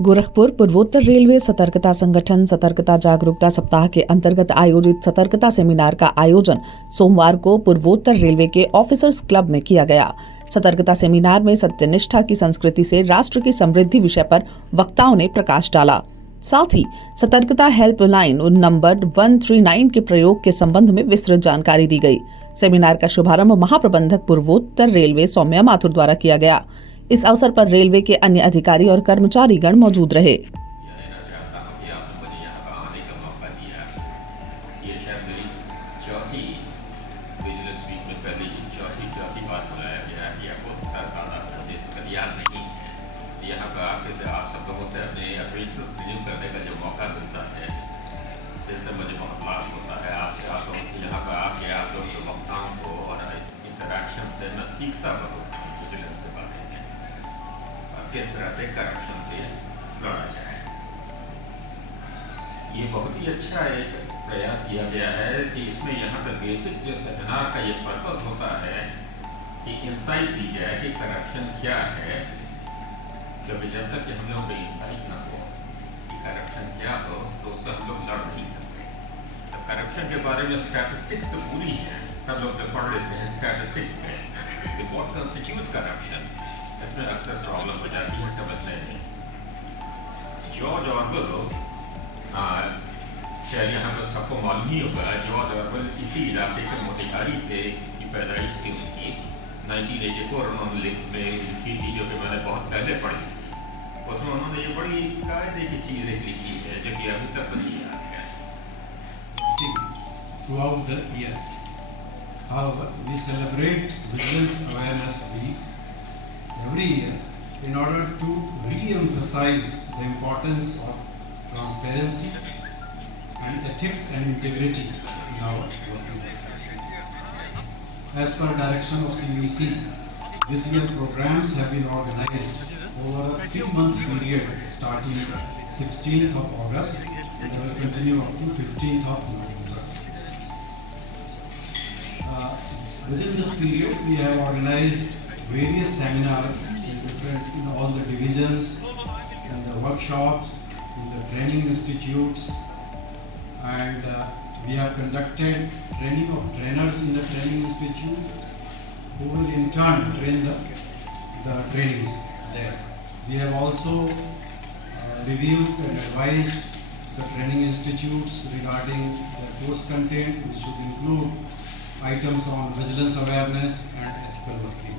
गोरखपुर पूर्वोत्तर रेलवे सतर्कता संगठन सतर्कता जागरूकता सप्ताह के अंतर्गत आयोजित सतर्कता सेमिनार का आयोजन सोमवार को पूर्वोत्तर रेलवे के ऑफिसर्स क्लब में किया गया। सतर्कता सेमिनार में सत्यनिष्ठा की संस्कृति से राष्ट्र की समृद्धि विषय पर वक्ताओं ने प्रकाश डाला। साथ ही सतर्कता हेल्पलाइन नंबर 139 के प्रयोग के संबंध में विस्तृत जानकारी दी गई। सेमिनार का शुभारंभ महाप्रबंधक पूर्वोत्तर रेलवे सौम्या माथुर द्वारा किया गया। इस अवसर पर रेलवे के अन्य अधिकारी और कर्मचारीगण मौजूद रहे। यहाँ पर आके से आप सब लोगों से अपने अप्रेंटिस रिन्यू करने का जो मौका मिलता है, इससे मुझे बहुत लाभ होता है। आपसे आप लोगों से यहाँ पर आके आप लोग के वक्ताओं को और इंटरेक्शन से मैं सीखता बहुत हूँ विजिलेंस के बारे में और किस तरह से करप्शन से लड़ा जाए। ये बहुत ही अच्छा एक प्रयास किया गया है कि इसमें यहाँ पर बेसिक जो सेमिनार का ये पर्पस होता है कि इंसाइट दी जाए कि करप्शन क्या है, क्योंकि जब तक कि हम लोगों को इंसाइट ना हो कि करप्शन क्या हो तो उससे हम लोग लड़ नहीं सकते। तो करप्शन के बारे में स्टैटिस्टिक्स तो पूरी है, सब लोग पढ़ लेते हैं स्टैटिस्टिक्स में कि व्हाट कंस्टिट्यूट्स करप्शन, इसमें अक्सर प्रॉब्लम हो जाती है समझने में। जॉर्ज ऑरवेल, शायद यहाँ पर सबको मालूम ही होगा, जॉर्ज ऑरवेल इसी इलाके के मोतिहारी से की पैदाइश थी उनकी। 1984 उन्होंने लिखी थी, जो कि मैंने बहुत पहले पढ़ी थी। उसमें उन्होंने ये बड़ी कायदे की चीज़ एक लिखी है जो कि अभी तक बनी याद है। Throughout the year, however, we celebrate Vigilance Awareness Week every year in order to re-emphasize the importance of transparency and ethics and integrity in our working. As per direction of CVC, this year programs have been organized over a 3-month period starting 16th of August and will continue up to 15th of November. Within this period, we have organized various seminars in all the divisions, in the workshops, in the training institutes, and we have conducted training of trainers in the training institute who will in turn train the trainees there. We have also reviewed and advised the training institutes regarding the course content, which should include items on vigilance awareness and ethical working.